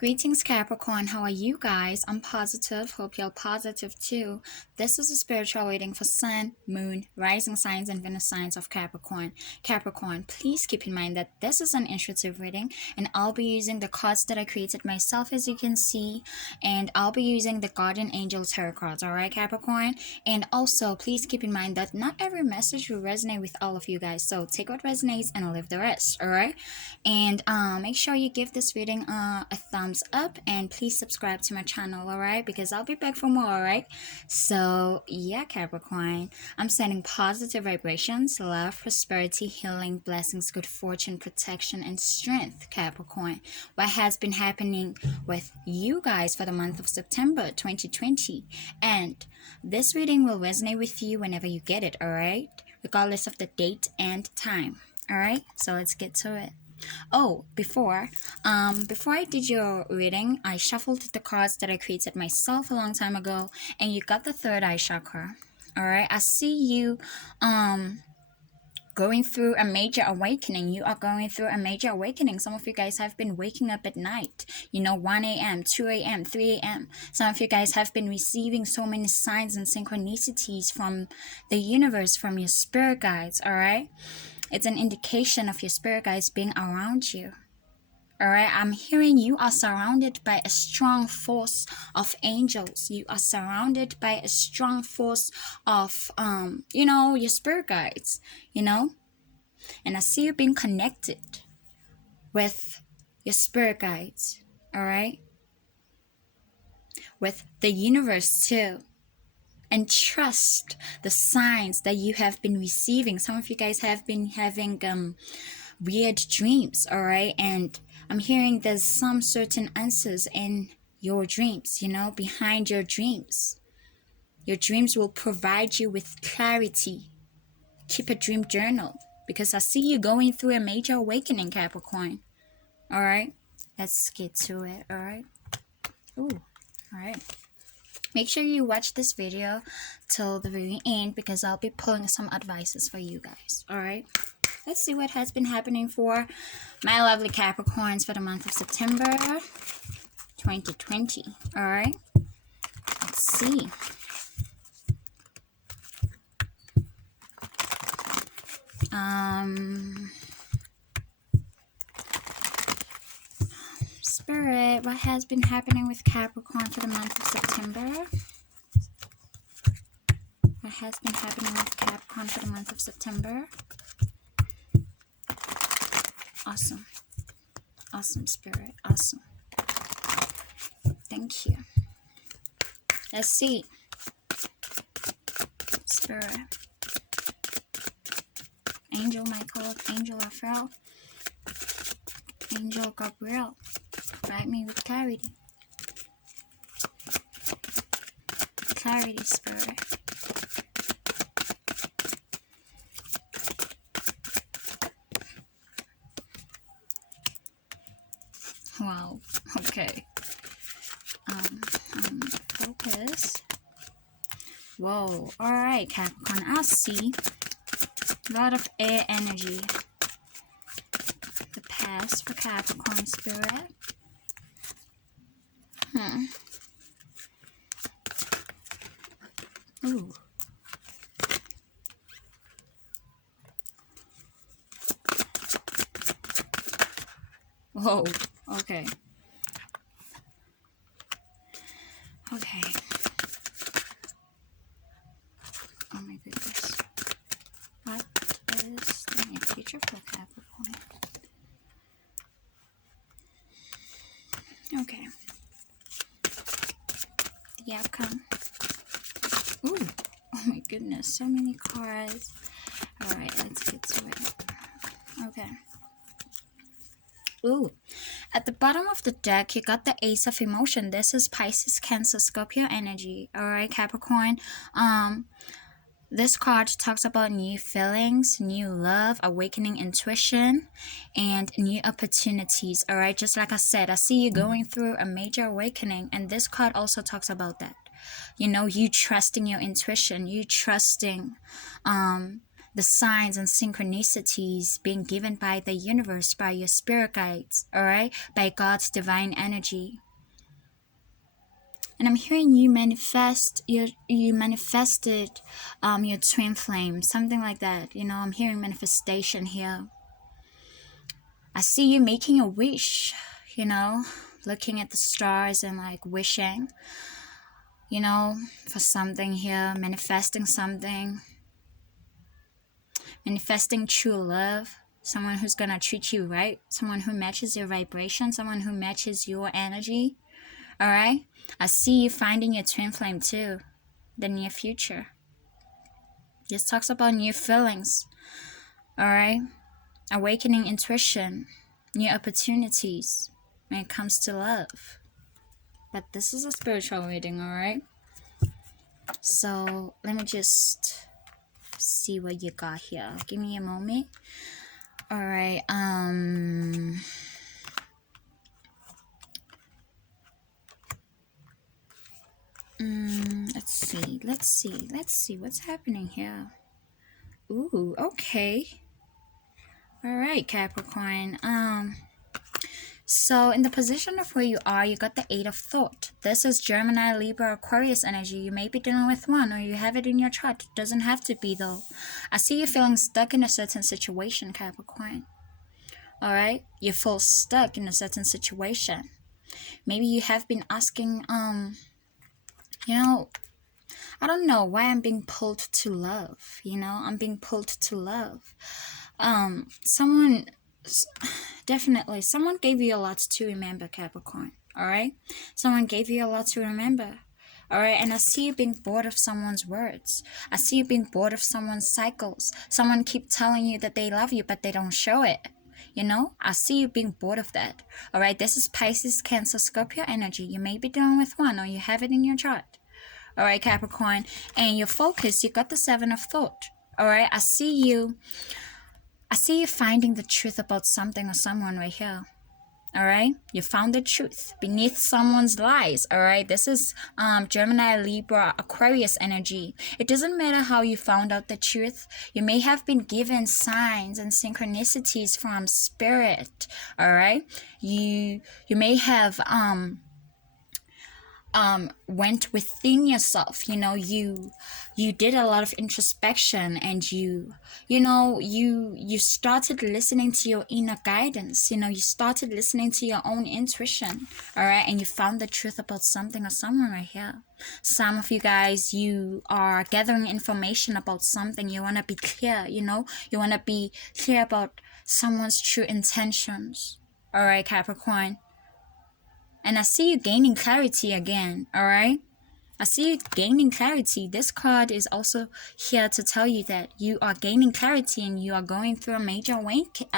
Greetings, Capricorn. How are you guys? I'm positive. Hope you're positive too. This is a spiritual reading for Sun, Moon, Rising signs, and Venus signs of Capricorn. Capricorn, please keep in mind that this is an intuitive reading, and I'll be using the cards that I created myself, as you can see, and I'll be using the Guardian Angel Tarot cards, alright, Capricorn? And also, please keep in mind that not every message will resonate with all of you guys, so take what resonates and leave the rest, alright? And make sure you give this reading a thumbs up, and please subscribe to my channel, alright, because I'll be back for more, alright? So yeah, Capricorn, I'm sending positive vibrations, love, prosperity, healing, blessings, good fortune, protection, and strength, Capricorn. What has been happening with you guys for the month of September 2020, and this reading will resonate with you whenever you get it, alright, regardless of the date and time. Alright, so let's get to it. Oh, before I did your reading, I shuffled the cards that I created myself a long time ago, and you got the third eye chakra. Alright, I see you going through a major awakening. You are going through a major awakening. Some of you guys have been waking up at night, 1 a.m., 2 a.m., 3 a.m. Some of you guys have been receiving so many signs and synchronicities from the universe, from your spirit guides, alright? It's an indication of your spirit guides being around you. Alright, I'm hearing you are surrounded by a strong force of angels. You are surrounded by a strong force of, your spirit guides, And I see you being connected with your spirit guides, alright? With the universe too. And trust the signs that you have been receiving. Some of you guys have been having weird dreams, alright? And I'm hearing there's some certain answers in your dreams, behind your dreams. Your dreams will provide you with clarity. Keep a dream journal, because I see you going through a major awakening, Capricorn. Alright? Let's get to it, alright? Ooh, alright. Make sure you watch this video till the very end, because I'll be pulling some advices for you guys. Alright? Let's see what has been happening for my lovely Capricorns for the month of September 2020. Alright? Let's see. Spirit, what has been happening with Capricorn for the month of September? What has been happening with Capricorn for the month of September? Awesome. Awesome, Spirit. Awesome. Thank you. Let's see. Spirit. Angel Michael, Angel Raphael, Angel Gabriel. Guide me with clarity. Clarity, Spirit. Wow. Okay. Focus. Whoa. Alright, Capricorn. I see a lot of air energy. The past for Capricorn, Spirit. Ooh. Whoa. Okay. Okay. Oh my goodness. What is the near future for Capricorn? Okay. The outcome. Ooh. Oh my goodness. So many cards. Alright, let's get to it. Okay. Ooh, at the bottom of the deck, you got the Ace of Emotion. This is Pisces, Cancer, Scorpio energy. Alright, Capricorn. This card talks about new feelings, new love, awakening intuition, and new opportunities. Alright, just like I said, I see you going through a major awakening, and this card also talks about that. You trusting your intuition, you trusting the signs and synchronicities being given by the universe, by your spirit guides, all right, by God's divine energy. And I'm hearing you manifested your twin flame, something like that. You know, I'm hearing manifestation here. I see you making a wish, you know, looking at the stars and like wishing, you know, for something here, manifesting something, manifesting true love, someone who's gonna treat you right, someone who matches your vibration, someone who matches your energy. All right, I see you finding your twin flame too, the near future. This talks about new feelings, all right, awakening intuition, new opportunities when it comes to love. But this is a spiritual reading, all right? So let me just see what you got here. Give me a moment. All right. Let's see what's happening here. Ooh, okay. All right, Capricorn. So in the position of where you are, you got the 8 of Thought. This is Gemini, Libra, Aquarius energy. You may be dealing with one, or you have it in your chart. It doesn't have to be though. I see you feeling stuck in a certain situation, Capricorn. All right, you feel stuck in a certain situation. Maybe you have been asking, you know, I don't know why I'm being pulled to love. You know, I'm being pulled to love. Definitely, someone gave you a lot to remember, Capricorn. All right, someone gave you a lot to remember. All right, and I see you being bored of someone's words. I see you being bored of someone's cycles. Someone keep telling you that they love you, but they don't show it. You know, I see you being bored of that. All right, this is Pisces, Cancer, Scorpio energy. You may be dealing with one, or you have it in your chart. All right, Capricorn, and your focus, you got the 7 of Thought. All right, I see you finding the truth about something or someone right here. All right, you found the truth beneath someone's lies. All right, this is Gemini, Libra, Aquarius energy. It doesn't matter how you found out the truth. You may have been given signs and synchronicities from spirit. All right, you may have went within yourself. You know, you did a lot of introspection, and you started listening to your inner guidance. You know, you started listening to your own intuition. All right, and you found the truth about something or someone right here. Some of you guys, you are gathering information about something. You want to be clear. You know, you want to be clear about someone's true intentions. All right, Capricorn. And I see you gaining clarity again, all right? I see you gaining clarity. This card is also here to tell you that you are gaining clarity and you are going through a major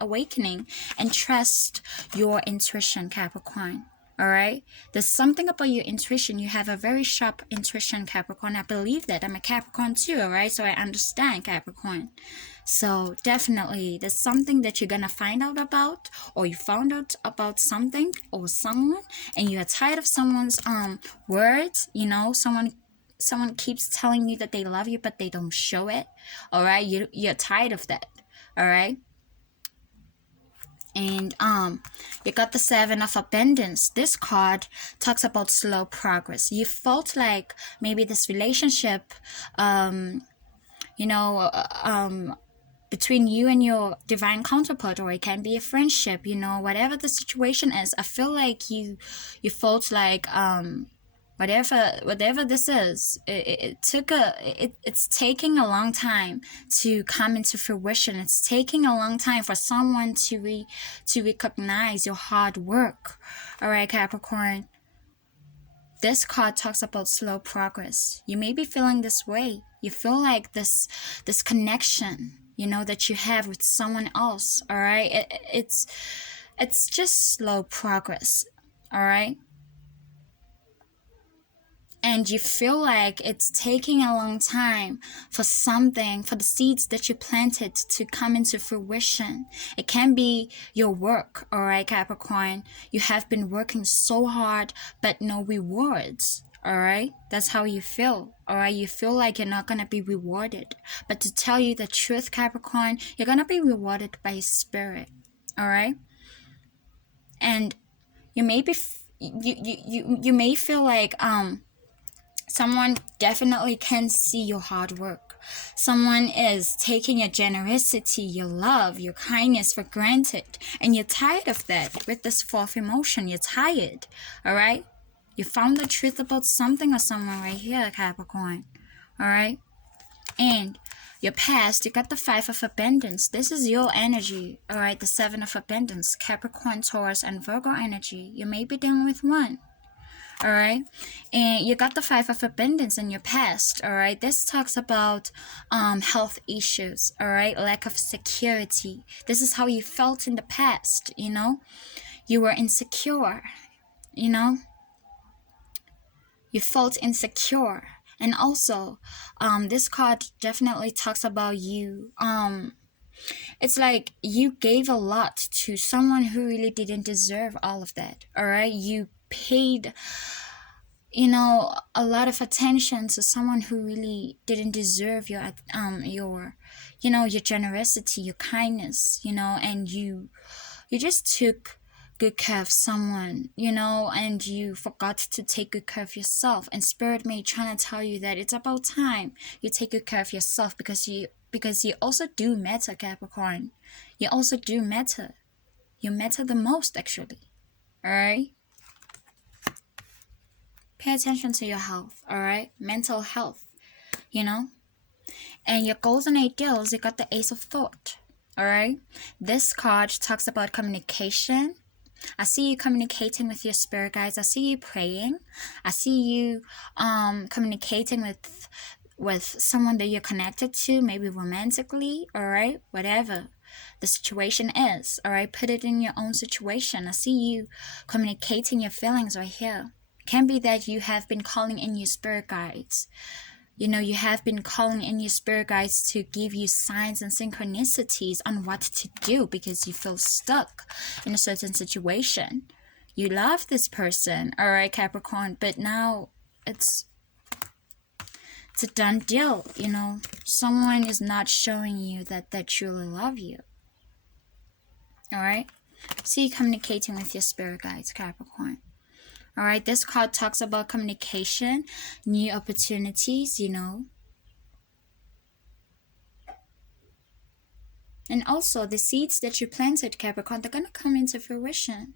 awakening. And trust your intuition, Capricorn, all right? There's something about your intuition. You have a very sharp intuition, Capricorn. I believe that. I'm a Capricorn too, all right? So I understand, Capricorn. So definitely there's something that you're gonna find out about, or you found out about something or someone, and you're tired of someone's words. You know, someone keeps telling you that they love you, but they don't show it. All right, you're tired of that. All right. And you got the 7 of Abundance. This card talks about slow progress. You felt like maybe this relationship between you and your divine counterpart, or it can be a friendship, you know, whatever the situation is. I feel like you felt like whatever this is, it's taking a long time to come into fruition. It's taking a long time for someone to recognize your hard work. All right, Capricorn. This card talks about slow progress. You may be feeling this way. You feel like this connection, you know, that you have with someone else. All right, it's just slow progress. All right. And you feel like it's taking a long time for the seeds that you planted to come into fruition. It can be your work, all right, Capricorn. You have been working so hard, but no rewards, All right, that's how you feel. All right, you feel like you're not gonna be rewarded, but to tell you the truth, Capricorn, you're gonna be rewarded by spirit. All right, and you may be you may feel like someone definitely can see your hard work. Someone is taking your generosity, your love, your kindness for granted, and you're tired of that. With this fourth emotion, you're tired. All right, you found the truth about something or someone right here, Capricorn. All right, and your past, you got the Five of Abundance. This is your energy. All right, the Seven of Abundance, Capricorn, Taurus, and Virgo energy. You may be dealing with one. All right, and you got the Five of Abundance in your past. All right, this talks about health issues. All right, lack of security. This is how you felt in the past. You know, you were insecure. You know, you felt insecure. And also, this card definitely talks about you. It's like you gave a lot to someone who really didn't deserve all of that. All right, you paid, you know, a lot of attention to someone who really didn't deserve your you know, your generosity, your kindness, you know, and you just took good care of someone, you know, and you forgot to take good care of yourself. And spirit may trying to tell you that it's about time you take good care of yourself, because you also do matter, Capricorn. You also do matter. You matter the most, actually. All right, pay attention to your health. All right, mental health, you know. And your goals and ideals, you got the Ace of Thought. All right, this card talks about communication. I see you communicating with your spirit guides. I see you praying. I see you communicating with someone that you're connected to, maybe romantically, all right, whatever the situation is. All right, put it in your own situation. I see you communicating your feelings right here. Can be that you have been calling in your spirit guides. You know, you have been calling in your spirit guides to give you signs and synchronicities on what to do, because you feel stuck in a certain situation. You love this person, all right, Capricorn, but now it's a done deal. You know, someone is not showing you that they truly love you. All right, see you communicating with your spirit guides, Capricorn. All right, this card talks about communication, new opportunities, you know. And also, the seeds that you planted, Capricorn, they're going to come into fruition.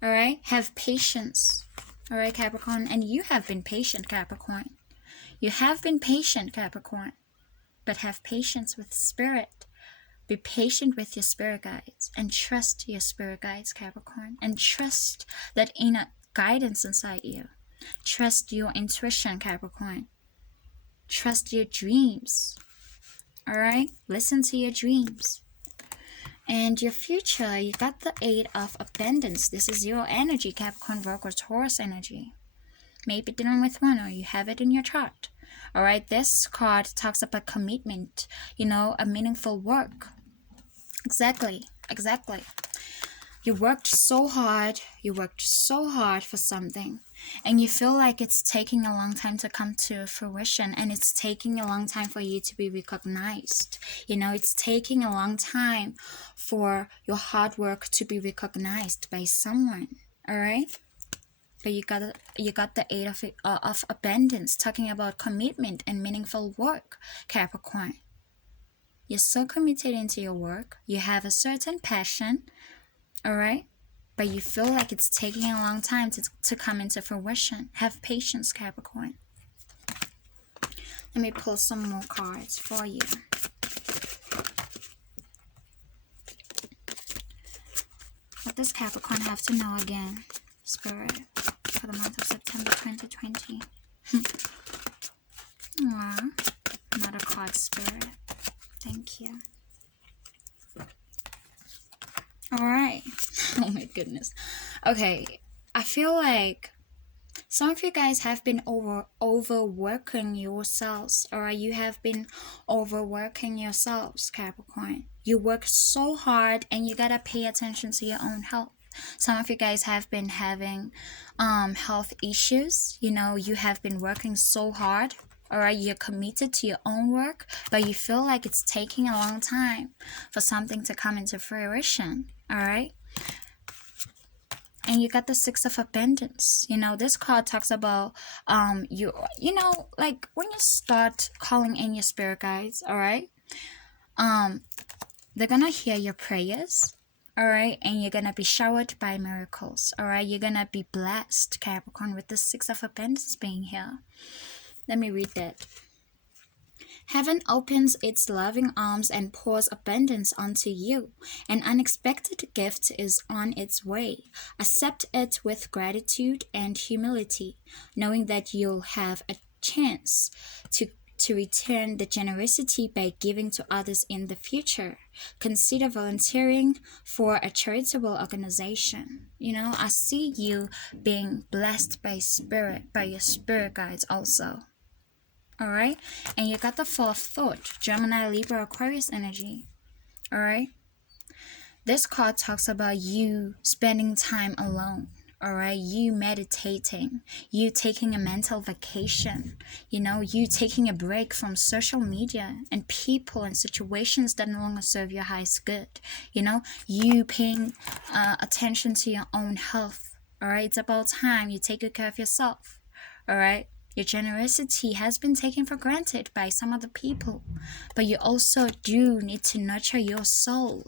All right, have patience. All right, Capricorn, and you have been patient, Capricorn. You have been patient, Capricorn, but have patience with spirit. Be patient with your spirit guides and trust your spirit guides, Capricorn, and trust that inner guidance inside you. Trust your intuition, Capricorn. Trust your dreams. All right, listen to your dreams. And your future, you got the Eight of Abundance. This is your energy, Capricorn, Virgo, Taurus energy. Maybe dealing with one, or you have it in your chart. All right, this card talks about commitment, you know, a meaningful work. Exactly. You worked so hard for something, and you feel like it's taking a long time to come to fruition, and it's taking a long time for you to be recognized. You know, it's taking a long time for your hard work to be recognized by someone. All right, but you got the Eight of Abundance, talking about commitment and meaningful work, Capricorn. You're so committed into your work. You have a certain passion, all right? But you feel like it's taking a long time to come into fruition. Have patience, Capricorn. Let me pull some more cards for you. What does Capricorn have to know again, Spirit, for the month of September 2020? Aww. Another card, Spirit. Thank you. All right. Oh my goodness. Okay, I feel like some of you guys have been overworking yourselves, or you have been overworking yourselves, Capricorn. You work so hard, and you gotta pay attention to your own health. Some of you guys have been having health issues. You know, you have been working so hard. All right, you're committed to your own work, but you feel like it's taking a long time for something to come into fruition. All right. And you got the Six of Abundance. You know, this card talks about you know, like when you start calling in your spirit guides, all right? They're gonna hear your prayers, all right? And you're gonna be showered by miracles, all right? You're gonna be blessed, Capricorn, with the Six of Abundance being here. Let me read that. Heaven opens its loving arms and pours abundance onto you. An unexpected gift is on its way. Accept it with gratitude and humility, knowing that you'll have a chance to return the generosity by giving to others in the future. Consider volunteering for a charitable organization. You know, I see you being blessed by your spirit guides also. All right, and you got the Fourth Thought, Gemini, Libra, Aquarius energy. All right, this card talks about you spending time alone. All right, you meditating, you taking a mental vacation, you know, you taking a break from social media and people and situations that no longer serve your highest good. You know, you paying attention to your own health. All right, it's about time you take good care of yourself. All right. Your generosity has been taken for granted by some other people, but you also do need to nurture your soul.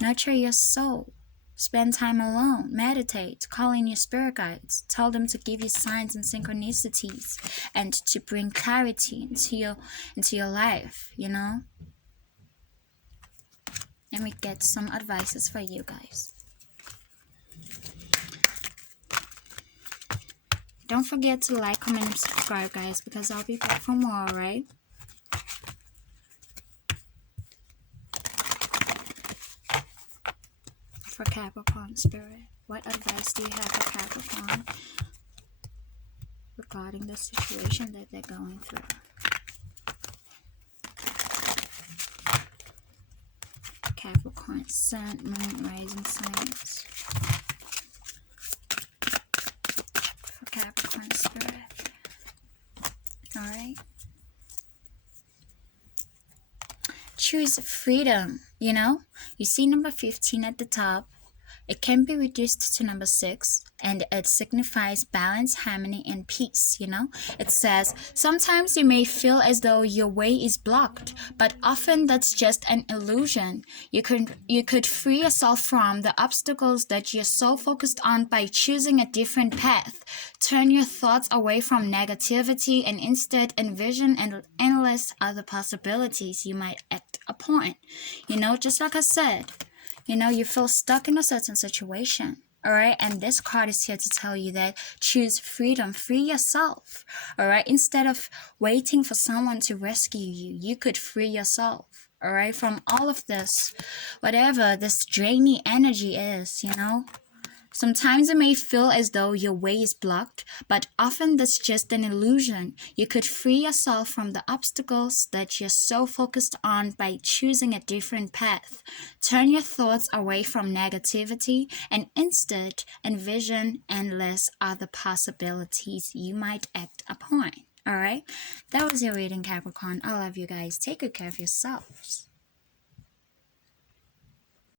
Nurture your soul. Spend time alone. Meditate. Call in your spirit guides. Tell them to give you signs and synchronicities and to bring clarity into your life, you know? Let me get some advices for you guys. Don't forget to like, comment, and subscribe, guys, because I'll be back for more, alright? For Capricorn spirit, what advice do you have for Capricorn regarding the situation that they're going through? Capricorn, Sun, Moon, Rising signs. For Capricorn spirit. Alright. Choose freedom, you know? You see number 15 at the top. It can be reduced to number 6, and it signifies balance, harmony, and peace, you know? It says, sometimes you may feel as though your way is blocked, but often that's just an illusion. You could free yourself from the obstacles that you're so focused on by choosing a different path. Turn your thoughts away from negativity and instead envision endless other possibilities you might act upon. You know, just like I said, you know, you feel stuck in a certain situation, all right? And this card is here to tell you that choose freedom, free yourself, all right? Instead of waiting for someone to rescue you, you could free yourself, all right? From all of this, whatever this draining energy is, you know? Sometimes it may feel as though your way is blocked, but often that's just an illusion. You could free yourself from the obstacles that you're so focused on by choosing a different path. Turn your thoughts away from negativity and instead envision endless other possibilities you might act upon. Alright? That was your reading, Capricorn. I love you guys. Take good care of yourselves.